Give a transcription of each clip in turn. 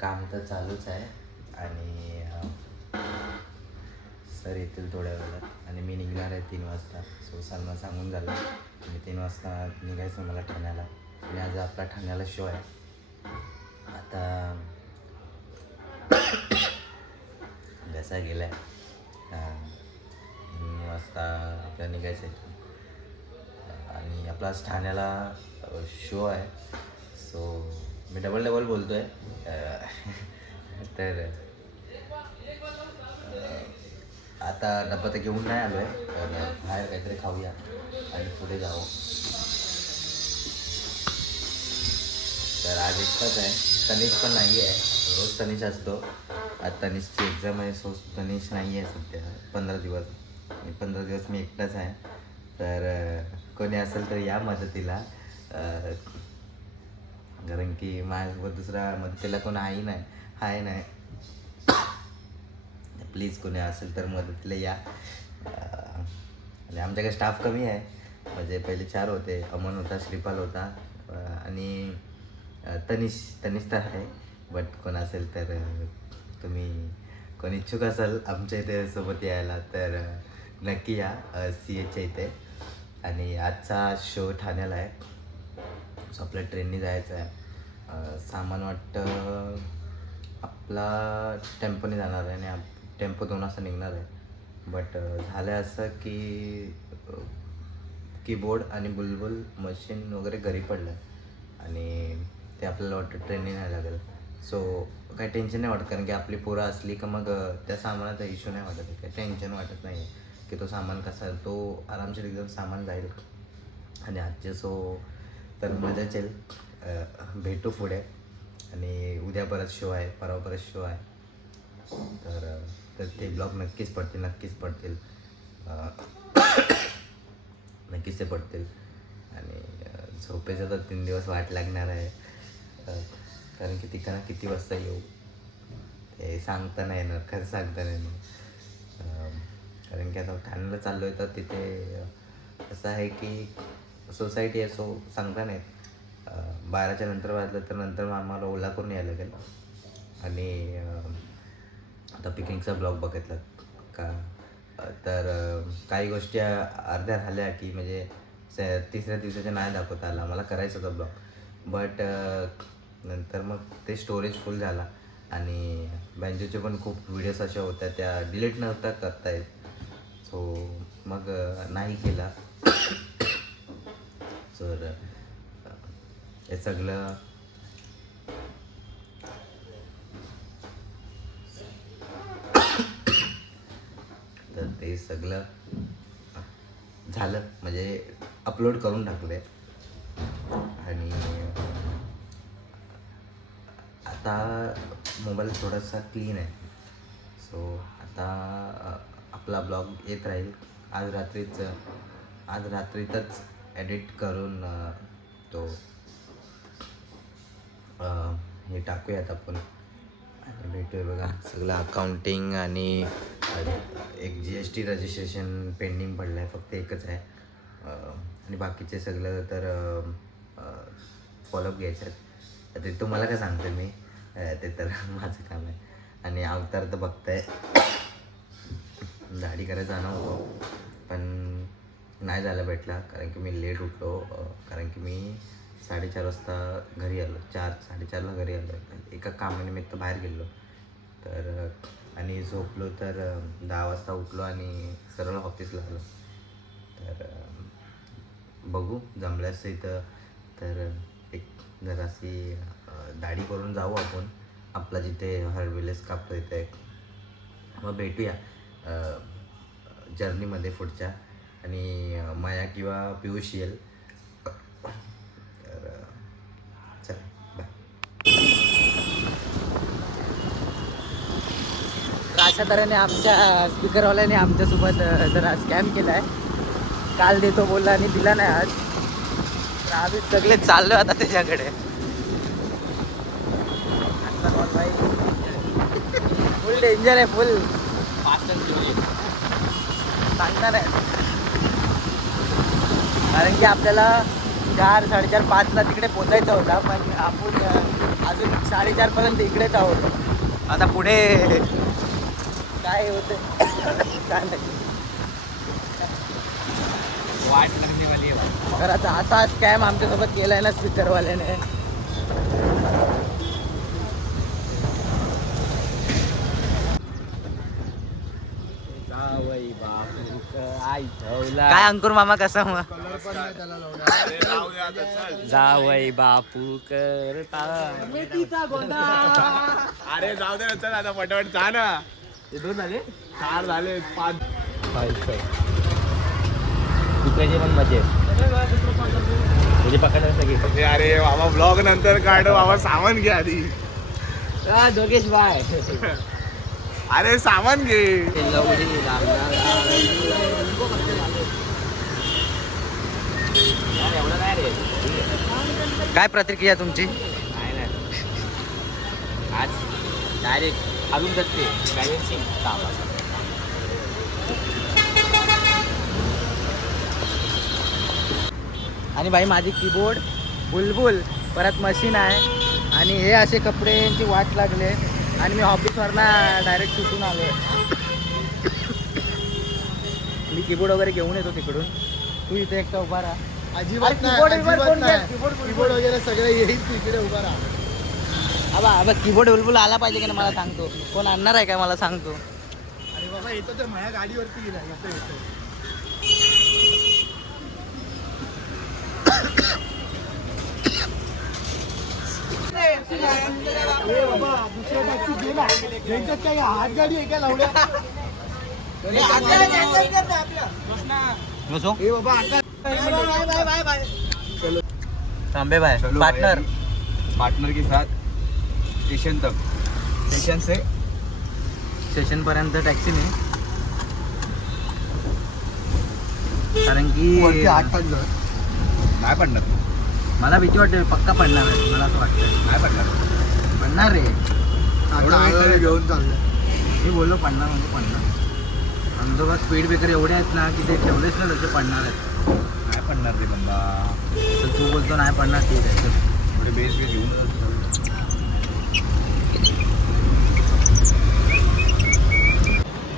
काम तर चालूच आहे. आणि सर येतील थोड्या वेळात. आणि मी निघणार आहे तीन वाजता. सो सलमान सांगून झालं. मी तीन वाजता निघायचं मला ठाण्याला. आणि आज आपला ठाण्याला शो आहे. आता जसा गेला आहे तीन वाजता आपल्याला निघायचं आहे आणि आपला आज ठाण्याला शो आहे. सो मी डबल डबल बोलतो आहे तर आता डब्बा तर घेऊन नाही आलो आहे बाहेर काहीतरी खाऊया आणि पुढे जाऊ. तर आज एकटाच आहे. तनिष पण नाही आहे रोज तनिष असतो. आज तनिषची एक्झाम आहे सो तनिष नाही आहे सध्या. पंधरा दिवस. आणि पंधरा दिवस मी एकटाच आहे. तर कोणी असेल तर या मदतीला. कारण की माझ्यासोबत दुसरा मदतीला कोण आई नाही आहे नाही. प्लीज कोणी असेल तर मदतीला या. आणि आमच्याकडे स्टाफ कमी आहे. म्हणजे पहिले चार होते अमन होता श्रीपाल होता आणि अं, तनिष तनिष तर आहे. बट कोण असेल तर तुम्ही कोण इच्छुक असाल आमच्या इथे सोबत यायला तर नक्की या सी एचच्या इथे. आणि आजचा शो ठाण्याला आहे. सो आपल्या ट्रेननी जायचं आहे. सामान वाटतं आपला टेम्पोने जाणार आहे आणि आप- टेम्पो दोन वाजता निघणार आहे. बट झालं असं की कीबोर्ड आणि बुलबुल मशीन वगैरे घरी पडलं. आणि ते आपल्याला वाटतं ट्रेनने नाही लागेल. सो काही टेन्शन नाही वाटत कारण की आपली पोरं असली का मग त्या सामानाचा इश्यू नाही वाटत. काही टेन्शन वाटत नाही की तो सामान कसा आहे. तो आरामशीर एकदम सामान जाईल. आणि आजचे सो तर मजाच येईल भेटू पुढे. आणि उद्या परत शो आहे परवा परत शो आहे. तर तर ते ब्लॉग नक्कीच पडतील नक्कीच पडतील. नक्कीच ते पडतील. आणि झोपेचं तर तीन दिवस वाट लागणार आहे. कारण की तिकडं किती वाजता येऊ? ते सांगता नाही येणार खरं सांगता नाही येणार. कारण की आता ठाण्याला चाललो आहे तर तिथे असं आहे की सोसायटी आहे सो सांगता नाही बाराच्या नंतर वाजलं तर नंतर मग आम्हाला ओला करून यायला लागेल. आणि आता पिकनिकचा ब्लॉग बघितला का? तर काही गोष्टी अर्ध्या झाल्या की म्हणजे स- तिसऱ्या दिवसाच्या नाही दाखवता आला. मला करायचं होतं ब्लॉग. बट नंतर मग ते स्टोरेज फुल झाला. आणि बँजोचे पण खूप व्हिडिओज अशा होत्या. त्या डिलीट नव्हत्या करता येत. सो मग नाही केला. तर हे सगळं. तर ते सगळं झालं. म्हणजे अपलोड करून टाकलं आहे आणि आता मोबाईल थोडासा क्लीन आहे. सो आता आपला ब्लॉग येत राहील. आज रात्रीच आज रात्रीतच एडिट करून तो हे टाकूयात आपण. आणि भेटूया बघा. सगळं अकाउंटिंग आणि एक G S T registration pending पडलं आहे फक्त एकच आहे. आणि बाकीचे सगळं तर फॉलोअप घ्यायचं आहे ते तुम्हाला काय सांगते मी? ते तर माझं काम आहे. आणि अवतार तर बघताय. दाढी करायला जाणार होतो पण नाही झालं भेटला कारण की मी लेट उठलो. कारण की मी साडेचार वाजता घरी आलो. चार साडेचारला घरी आलो. एका कामानिमित्त बाहेर गेलो तर आणि झोपलो तर दहा वाजता उठलो आणि सरळ ऑफिसला आलो. तर बघू जमल्यास इथं तर एक जराशी दाढी करून जाऊ आपण. आपला जिथे हरविलेस कापतो इथे मग भेटूया जर्नीमध्ये पुढच्या. आणि माया किंवा पियुष येईल तर अ, चल बाय तर अशा तऱ्हेने आमच्या स्पीकरवाल्याने आमच्यासोबत जरा स्कॅम केला आहे काल देतो बोलला आणि दिला नाही आज. तर आम्ही सगळे चाललो आता त्याच्याकडे. फुल डेंजर आहे फुल सांगणार नाही कारण की आपल्याला चार साडेचार पाचला तिकडे पोचायचा होता पण आपण अजून साडेचारपर्यंत इकडेच आहोत. आता पुढे काय होतं काय नाही तर आता असा स्कॅम आमच्यासोबत केलाय ना स्पीकरवाल्याने. काय अंकुर मामा कसा मग? जावई बापू करता. अरे जाऊ दे ना, चल आता पटापट जा ना. दोन झाले? चार झाले पाच. दुसऱ्याचे पण मजे. म्हणजे सगळे अरे बाबा ब्लॉग नंतर काढ बाबा सामान घे आधी. दोघेश बाय. अरे सामान घे. एवढं नाही रे काय प्रतिक्रिया तुमची? नाही नाही. आज डायरेक्ट अजून दत्ते गायन सिंग कामाचा आणि भाई माझी कीबोर्ड बुलबुल परत मशीन आहे. आणि हे असे कपड्यांची वाट लागले आणि मी ऑफिसवरनं डायरेक्ट सुटून आलो मी कीबोर्ड वगैरे घेऊन येतो तिकडून. तू इथे एकटा उभा राहा. अजिबात. कीबोर्ड वगैरे सगळं येईल तू इकडे उभा राहा. आबा आबा कीबोर्ड बुलबुल आला पाहिजे की नाही मला सांगतो. कोण आणणार आहे काय मला सांगतो. अरे बाबा येतो तर माझ्या गाडीवरती गेला. येतो येतो. ए बाबा दुसऱ्या टॅक्सी गेला त्यांच्यात काही हात गाडी आहे का लावल्या? बसो? ए बाबा आता तांबे बाय चलो पार्टनर. पार्टनर के साथ. स्टेशन तक. स्टेशन से स्टेशन पर्यंत टॅक्सीने कारण की हात टाकलं नाही पडणार. मला भीती वाटते पक्का पडणार आहे मला असं वाटतं नाही पडणार. पडणार रे. हळूहळू घेऊन चाललं मी बोललो पडणार म्हणजे पडणार. आमचं स्पीड ब्रेकर एवढे आहेत ना की ते ठेवलेच ना तसे पडणार आहेत. नाही पडणार रे बंदा. तर तू बोलतो नाही पडणार ठीक आहे चल. थोडे बेस बेस घेऊन.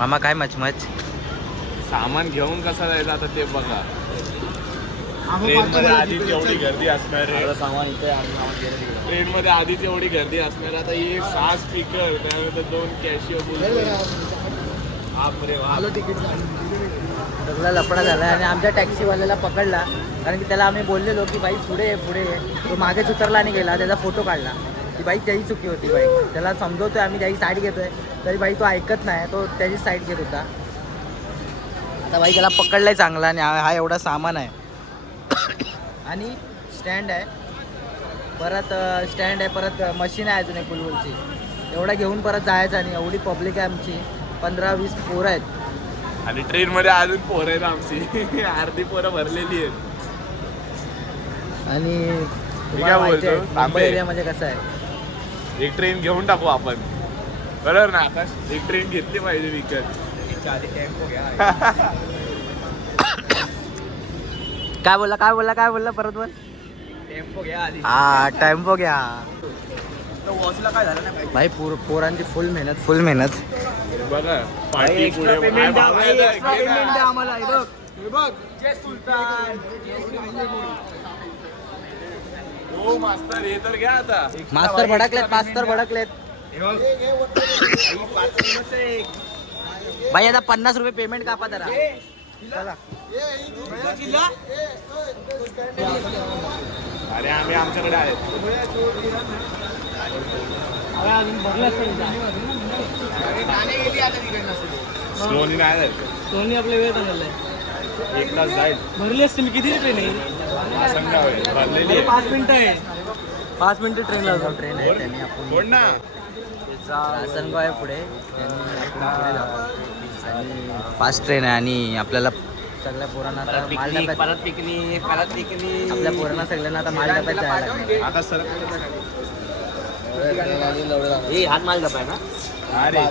मामा काय मचमच सामान घेऊन कसा जायचं आता ते बघा. आम्हा ट्रेन पाहतो मध्ये आधीच. एवढी गर्दी असणार आहे. सामान इथे आणि सामान गेलं तिकडे. ट्रेन मध्ये आधीच एवढी गर्दी असणार आता हे सहा स्पीकर त्यानंतर दोन कॅशिओ आलो तिकीट सगळा लफडा झाला आणि आमच्या टॅक्सीवाल्याला पकडला. कारण की त्याला आम्ही बोललेलो की बाई पुढे पुढे तो मागेच उतरला आणि गेला त्याचा फोटो काढला. की बाई त्याची चुकी होती बाई. त्याला समजवतोय आम्ही त्याची साईड घेतोय. तरी बाई तो ऐकत नाही तो त्याची साईड घेत होता. आता बाई त्याला पकडलाय चांगला आणि हा एवढा सामान आहे. आणि स्टँड आहे. परत स्टँड आहे परत मशीन आहे अजून एक बुलबुलची. एवढा घेऊन परत जायचं आणि एवढी पब्लिक आहे आमची. पंधरा वीस पोरं आहेत. आणि ट्रेन मध्ये अजून पोरं आहेत आमची. अर्धी पोरं भरलेली आहेत. आणि? मुंबई तांबे. एरियामध्ये कसं आहे? एक ट्रेन घेऊन टाकू आपण. बरोबर ना? आकाश एक ट्रेन घेतली पाहिजे विकत. काय बोलला काय बोलला काय बोलला परत बोल. टेम्पो घ्या आधी. हा टेम्पो घ्या. वॉचला काय झालं नाही भाई पोर पोरांची फुल मेहनत फुल मेहनत. बघा पार्टी पुढे पेमेंट द्या आहे, बाबा, एक्स्ट्रा घे ना. पेमेंट द्या आम्हाला. हे बघ. हे बघ जय सुलतान. हो मास्तर हे तर घ्या आता. मास्तर भडकलेत मास्तर भडकलेत. भाई आता पन्नास रुपये पेमेंट कापा जरा. चला. अरे आम्ही आमच्याकडे आहेत स्लोनी नाही. सोनी आपल्या वेळ चाललाय एक तास जाईल. भरली असते मी किती ट्रेन आहे पाच मिनिटं आहे. पाच मिनिटं ट्रेन लावतो ट्रेन आहे त्यांनी आपण कोण ना? रासनगाव आहे पुढे. त्यांनी आपण पुढे जाऊ. आणि फास्ट ट्रेन आहे आणि आपल्याला सगळ्या पोरांना आता माल डब्यात परत परत आपल्या पोरांना सगळ्यांना आता माल डब्यात जायला लागणार. आता सर हे हात माल डबा आहे ना? अरे.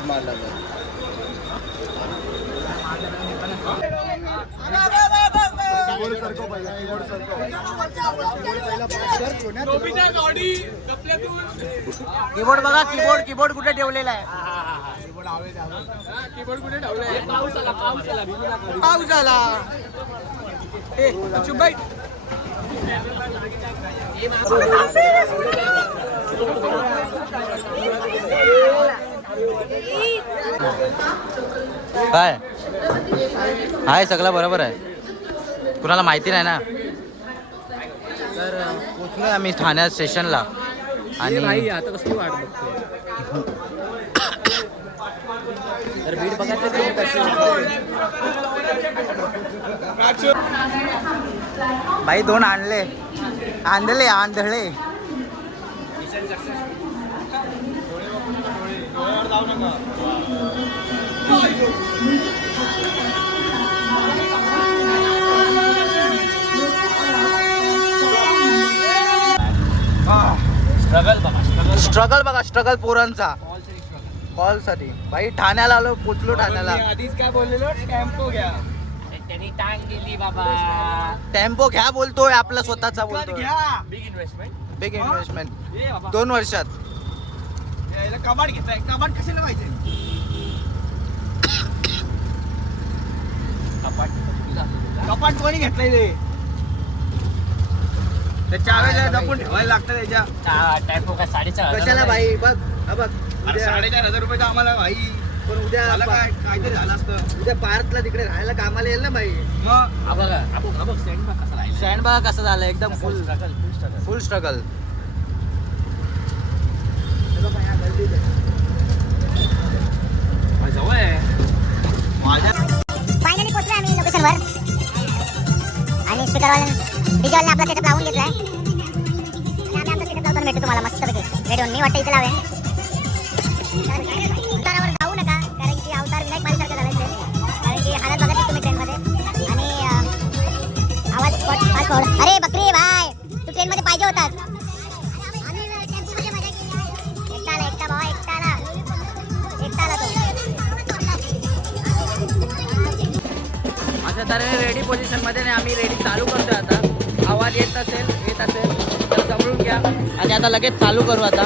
सरको पहिला कीबोर्ड बघा कीबोर्ड कीबोर्ड कुठे ठेवलेला आहे? कीबोर्ड कुठे ठेवलाय? पाऊस आला पाऊस ए चुंबाई काय? आहे सगळं बरोबर आहे. कुणाला माहिती नाही ना? तर पोचलोय आम्ही ठाण्यात स्टेशनला. आणि आता कसली वाट बघतोय? तर बीड बघायचं तुम्ही कशी बाई दोन आणले. आंधळे आंधळे. स्ट्रगल बघा स्ट्रगल स्ट्रगल बघा स्ट्रगल पोरांचा. कॉलसाठी बाई ठाण्याला आलो पोचलो ठाण्याला. आधीच काय बोललेलो? टेम्पो घ्या. त्यांनी टांग गेली बाबा. टेम्पो घ्या बोलतोय आपला स्वतःचा बोलतोय. घ्या. बिग इन्व्हेस्टमेंट बिग इन्व्हेस्टमेंट दोन वर्षात. यायला कबाड घेताय. कबाड कशाला पाहिजे? कपाट कपाट कोणी घेतलंय ते त्या चाव्या जपून ठेवायला लागतं त्याच्या. टायपो काय साडेचार हजार कशाला. बाई? बघ हा बघ अरे उद्या साडेचार हजार रुपये तर आम्हाला भाई. पण उद्या मला काय काहीतरी झालं असतं. उद्या पार्थला तिकडे राहायला कामाला येईल ना बाई. मग? हा बघा. हा बघ, हा बघ बघ कसा राहिला. स्टँड बघा कसं झालं? एकदम फुल. फुल स्ट्रगल माझ्या जवळ आहे. माझ्या फायनली पोहोचलो आम्ही लोकेशनवर आणि स्पीकरवाल्यानं डीजेवाल्याने आपला सेटअप लावून घेतलाय. आणि आम्ही आमचा सेटअप लावताना भेटतो तुम्हाला मस्तपैकी रेडी होऊन. मी वाटतं इथे लावेन. अवतारावर जाऊ नका कारण की अवतार विनायक माझ्यासारखं झालं कारण की हालत बघा तुम्ही ट्रेनमध्ये आणि आवाज अरे पोझिशनमध्ये नाही आम्ही रेडी चालू करतोय आता. आवाज येत असेल येत असेल तर समजून घ्या. आणि आता लगेच चालू करू आता.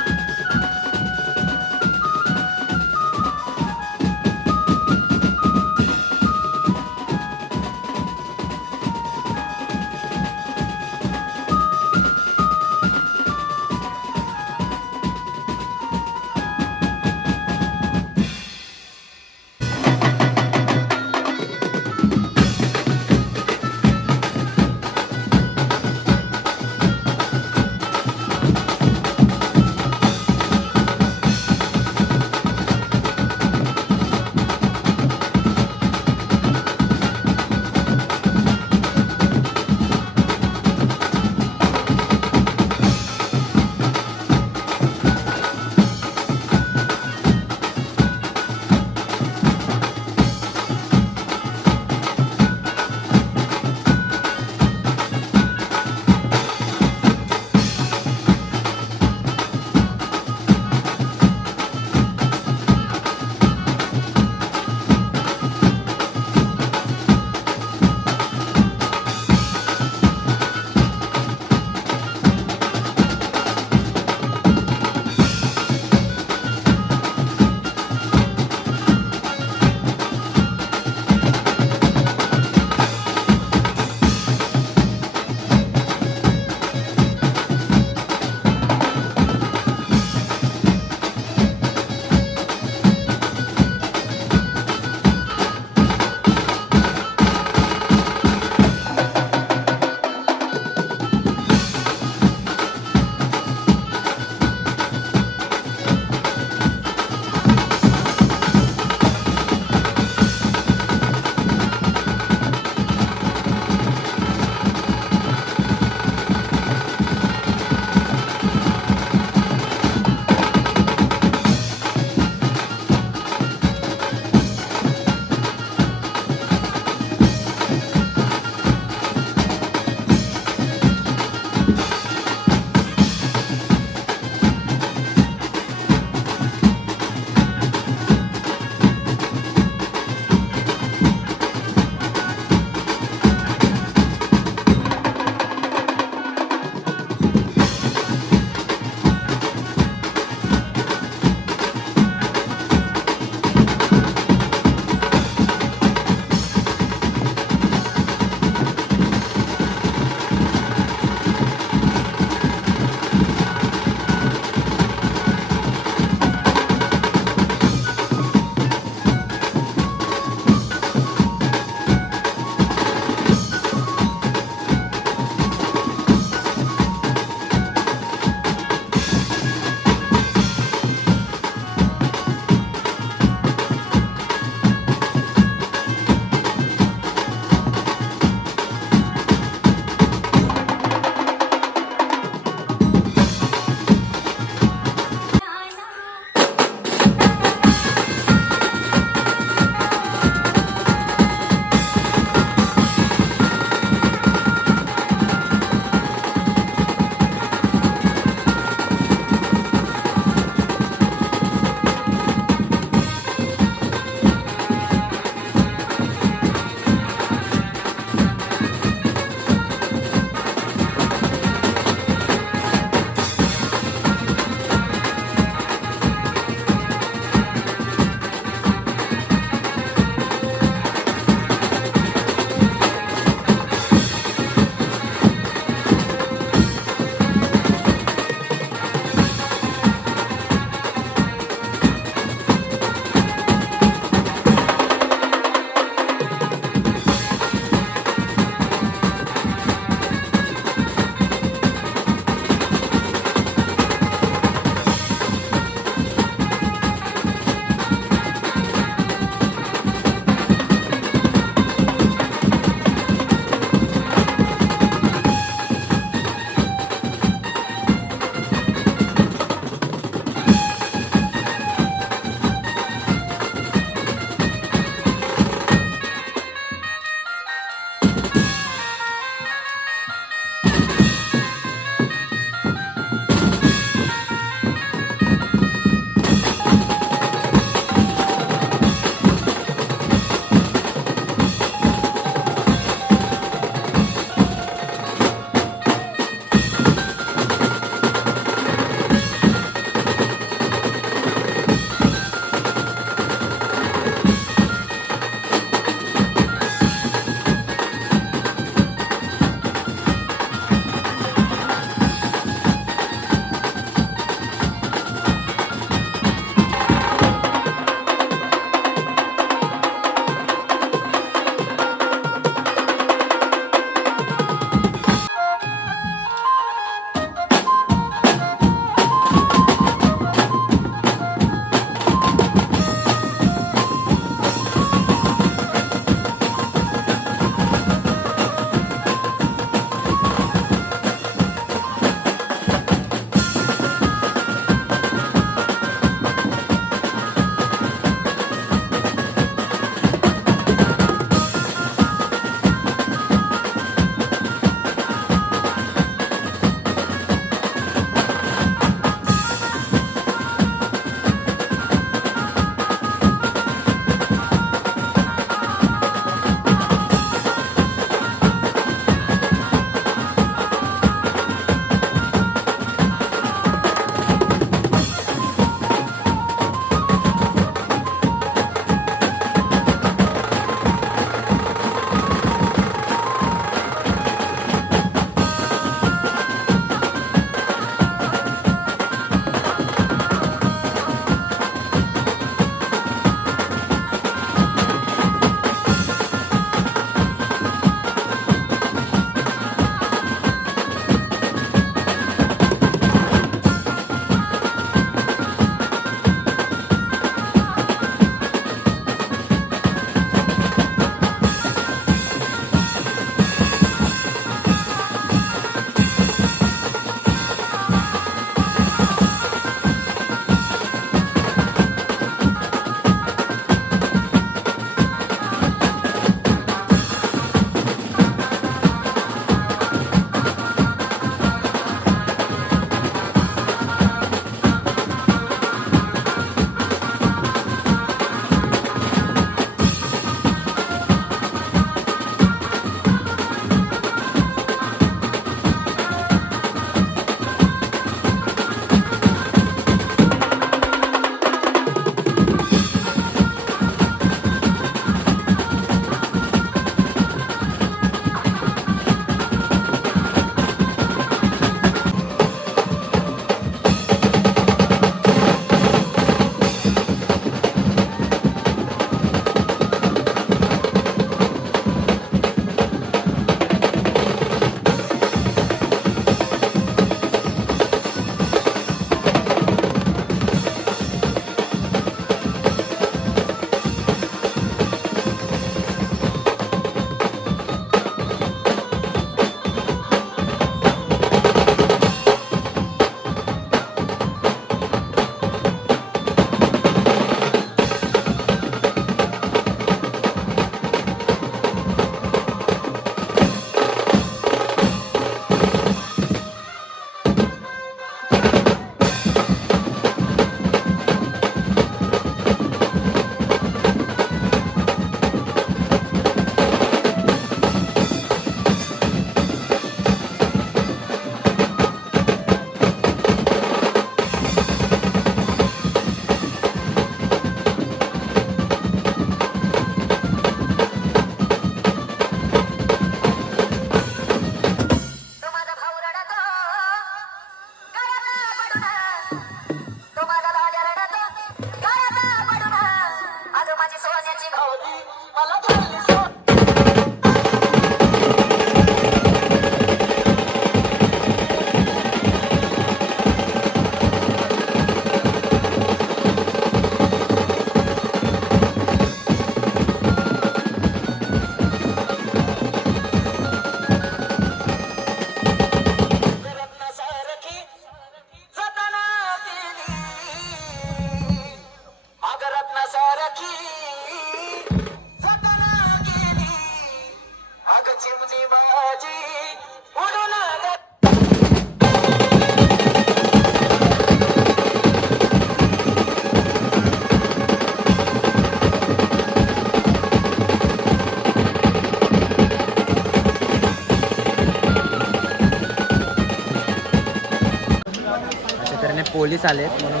पोलीस आलेत म्हणून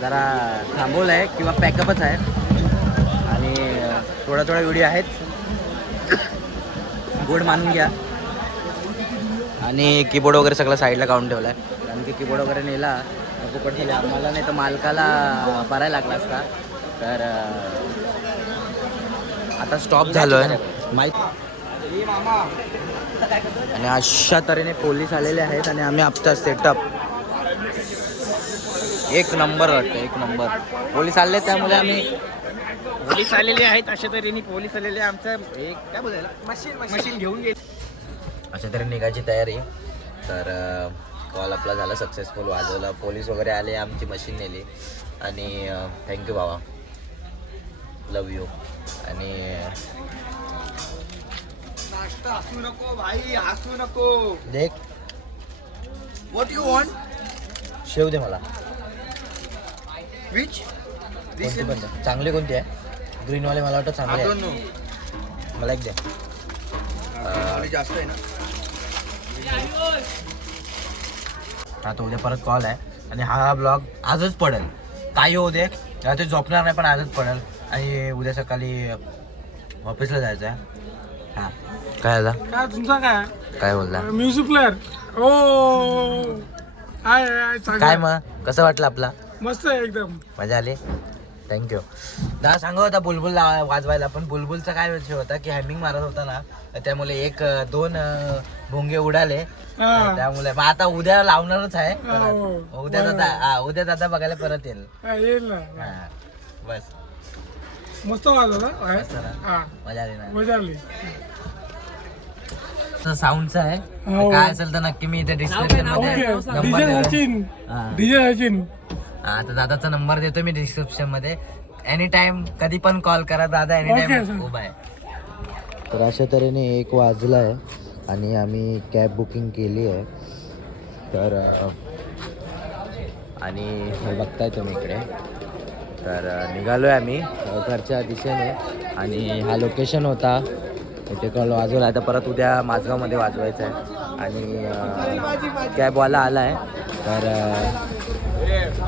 जरा थांबवलं आहे किंवा पॅकअपच आहे. आणि थोडा थोडा व्हिडिओ आहेत. गोड मानून घ्या. आणि कीबोर्ड वगैरे सगळं साईडला काढून ठेवला आहे कारण की कीबोर्ड वगैरे नेला फुकट दिले आम्हाला नाही तर मालकाला भरायला लागला असता. तर आता स्टॉप झालो आहे माहीत आणि अशा तऱ्हेने पोलीस आलेले आहेत आणि आम्ही आमचा सेटअप एक नंबर वाटतं एक नंबर पोलीस आले त्यामुळे आम्ही पोलीस आलेले आहेत अशा तऱ्हेने पोलीस आलेले आमचं एक काय बोलायला? मशीन मशीन घेऊन गेले. अशा तऱ्हेने निघायची तयारी. तर कॉल आपला झाला सक्सेसफुल वाजवला. पोलीस वगैरे आले आमची मशीन नेली. आणि थँक्यू बाबा लव यू आणि हसू नको भाई हसू नको. देख. व्हॉट यू वॉन्ट शेव दे मला. विच कोणती पण दे. चांगली कोणती आहे? ग्रीनवाले मला वाटतं चांगले आहे. मला एक द्या जास्त आहे ना? आता उद्या परत कॉल आहे. आणि हा ब्लॉग आजच पडेल. काही होऊ दे. झोपणार नाही पण आजच पडेल. आणि उद्या सकाळी ऑफिसला जायचं आहे. काय झालं काय तुमचा काय? काय बोलला? म्युझिक प्लेअर ओ हाय हाय चांगलं. काय मग? कसं वाटलं आपला? मस्त आहे एकदम. मजा आली? थँक्यू दादा सांगत होता बुलबुल लावा- वाजवायला पण बुलबुलचा काय विषय होता की हॅमिंग मारत होता ना त्यामुळे एक अं, दोन अं, भोंगे उडाले. हा. त्यामुळे मग आता उद्या लावणारच आहे परत. हो. उद्या दादा हा, उद्या दादा बघायला परत येईल. हा, येईल ना. हा. बस. मस्त वाजवला? हा. मजा आली ना? मजा आली. साऊंडचा आहे. हो. काय असेल तर नक्की मी इथे डिस्क्रिप्शनमध्ये नंबर डीजे देतो. सचिन. हा. डीजे सचिन. हा तर दादाचा नंबर देतो मी डिस्क्रिप्शनमध्ये. एनी टाइम कधी पण कॉल करा दादा एनी Okay, टाइम sir. उभा आहे. तर अशा तऱ्हेने एक वाजला आहे आणि आम्ही कॅब बुकिंग केली आहे. तर अ, आणि हे बघताय तुम्ही इकडे. तर अ, निघालो आहे आम्ही. अ, घरच्या दिशेने. आणि हा लोकेशन होता इथे कॉल वाजवला आहे तर परत उद्या माझगावमध्ये वाजवायचं आहे. आणि कॅबवाला आला आहे तर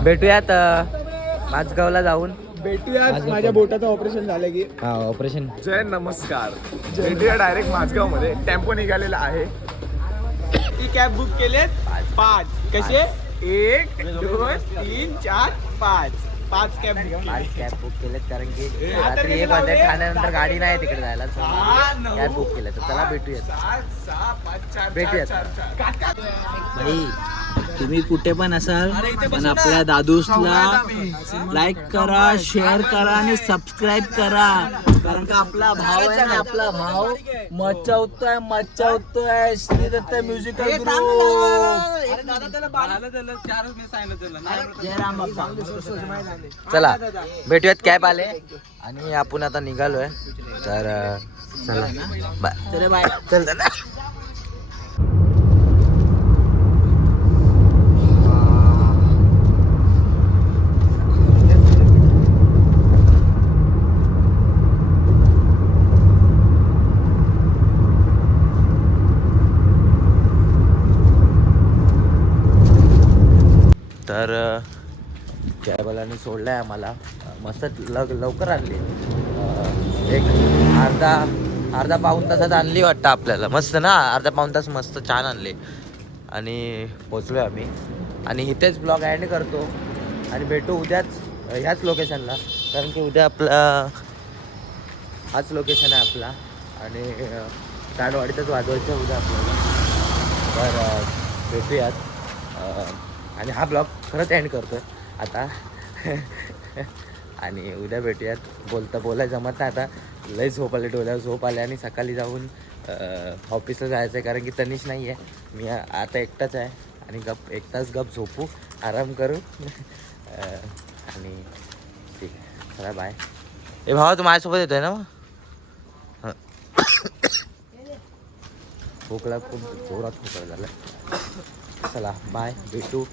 भेटूयात माझगावला जाऊन. भेटूयात. माझ्या बोटाचं ऑपरेशन झालं की. हा ऑपरेशन. जय नमस्कार. भेटूया डायरेक्ट माझगावमध्ये टेम्पो निघालेला आहे. ती कॅब बुक केलेत? पाच. कसे एक दोन तीन चार पाच. पाच कॅब बुक आज कॅब बुक केलेत कारण की रात्री एक वाजता ठाण्यानंतर गाडी नाही तिकडे जायला. कॅब बुक केलं तर चला भेटूयात. भेटूयात. भाई तुम्ही कुठे पण असाल पण आपल्या दादूसला लाईक करा शेअर करा आणि सबस्क्राईब करा. कारण का आपला भाव आहे ना आपला भाव. मचावतोय मचावतोय श्री दत्त म्युझिकल चला भेटूयात कॅब आले आणि आपण आता निघालोय. तर अं, चला. बाय चला बाय चल दादा तर कॅबवाल्याने सोडलं आहे आम्हाला. मस्त लग लवकर आणली. एक अर्धा अर्धा पाऊण तासात आणली वाटतं आपल्याला. मस्त ना अर्धा पाऊण तास मस्त छान आणली. आणि पोचलो आम्ही. आणि इथेच ब्लॉग अँड करतो. आणि भेटू उद्याच ह्याच लोकेशनला कारण की उद्या आपला हाच लोकेशन आहे आपला. आणि अं, ताडवाडीतच वाजवायचं उद्या आपल्याला. तर भेटूयात. आणि हा ब्लॉग खरंच एंड करतो आता आणि उद्या भेटूयात. बोलता बोलाय जमत नाही आता. लय झोप आले डोळ्यावर झोप आले आणि सकाळी जाऊन ऑफिसला जायचं आहे कारण की तनिष नाही आहे मी आता एकटाच आहे आणि गप एक तास गप झोपू आराम करू. आणि ठीक आहे. चला बाय ए भावा तू माझ्यासोबत येतोय ना मग? खोकला खूप जोरात खोकला झाला चला बाय भेटू.